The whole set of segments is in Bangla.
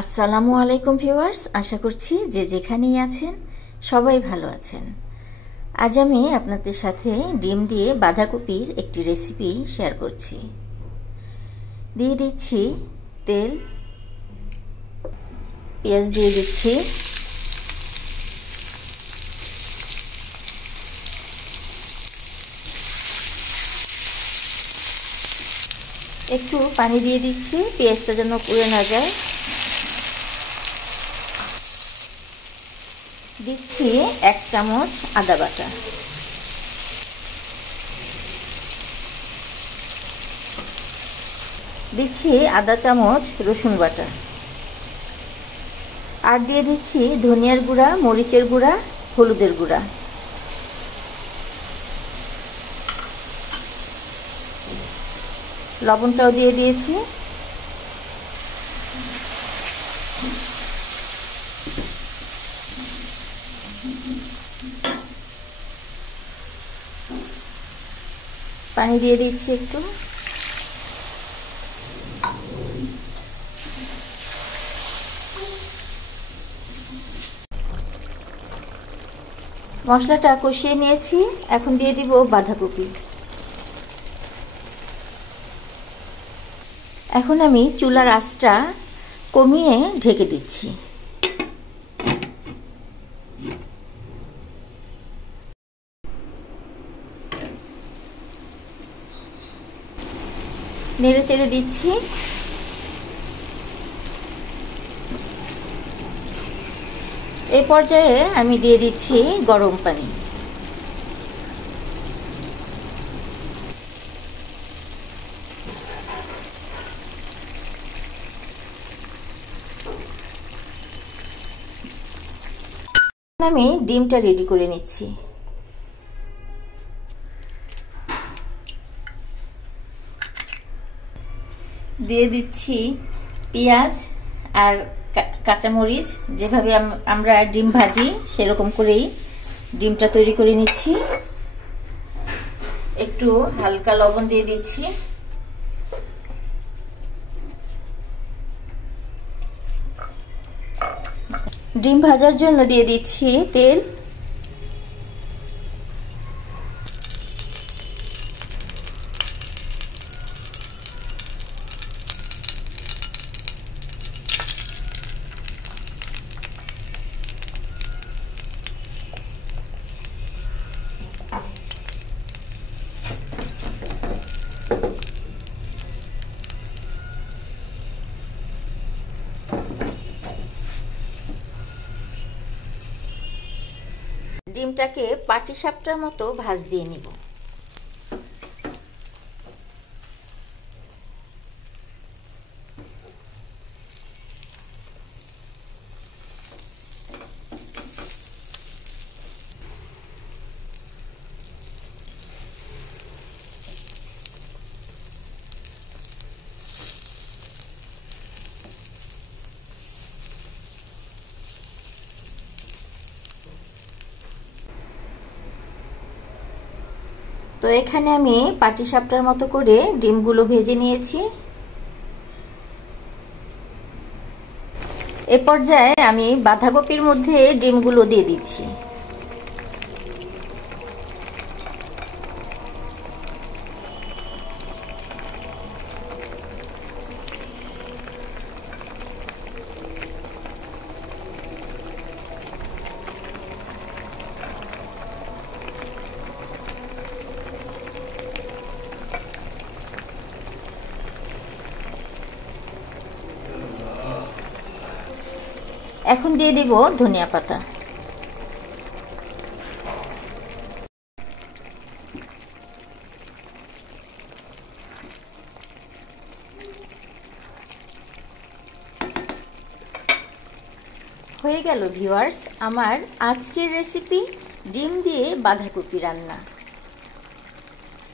আসসালামু আলাইকুম ভিউয়ার্স, আশা করছি যে যেখানেই আছেন সবাই ভালো আছেন। আজ আমি আপনাদের সাথে ডিম দিয়ে বাঁধাকপির একটি রেসিপি শেয়ার করছি। দিয়ে দিচ্ছি তেল, পেঁয়াজ দিয়ে দিচ্ছি, একটু পানি দিয়ে দিচ্ছি পেঁয়াজটা যেন পুড়ে না যায়। দিচ্ছি 1 চামচ আদা বাটা, দিচ্ছি আধা চামচ রসুন বাটা, আর দিয়ে দিচ্ছি ধনিয়ার গুঁড়া, মরিচের গুঁড়া, হলুদের গুঁড়া। লবণটাও দিয়ে দিয়েছি। পানি দিয়ে দিচ্ছি একটু। মশলাটা কষিয়ে নিয়েছি, এখন দিয়ে দিব বাঁধাকপি। এখন আমি চুলার আঁচটা কমিয়ে ঢেকে দিচ্ছি। নেড়ে চেড়ে দিচ্ছি। এই পর্যায়ে আমি দিয়ে দিচ্ছি গরম পানি। আমি ডিমটা রেডি করে নিচ্ছি। দিয়ে দিচ্ছি পেঁয়াজ আর কাঁচামরিচ, যেভাবে আমরা ডিম ভাজি সেরকম করেই ডিমটা তৈরি করে নিচ্ছি। একটু হালকা লবণ দিয়ে দিচ্ছি। ডিম ভাজার জন্য দিয়ে দিচ্ছি তেল। ডিমটাকে পাটিসাপটার মতো ভাজ দিয়ে নিব। তো এখানে আমি পাটিসাপটার মতো করে ডিমগুলো ভেজে নিয়েছি। এ পর্যায়ে আমি বাঁধাকপির মধ্যে ডিমগুলো দিয়ে দিচ্ছি। এখন দিয়ে দিব ধনিয়া পাতা। হয়ে গেল ভিউয়ার্স আমার আজকের রেসিপি ডিম দিয়ে বাঁধাকপি রান্না।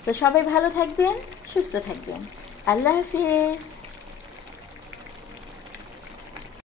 তো সবাই ভালো থাকবেন, সুস্থ থাকবেন। আল্লাহ হাফেজ।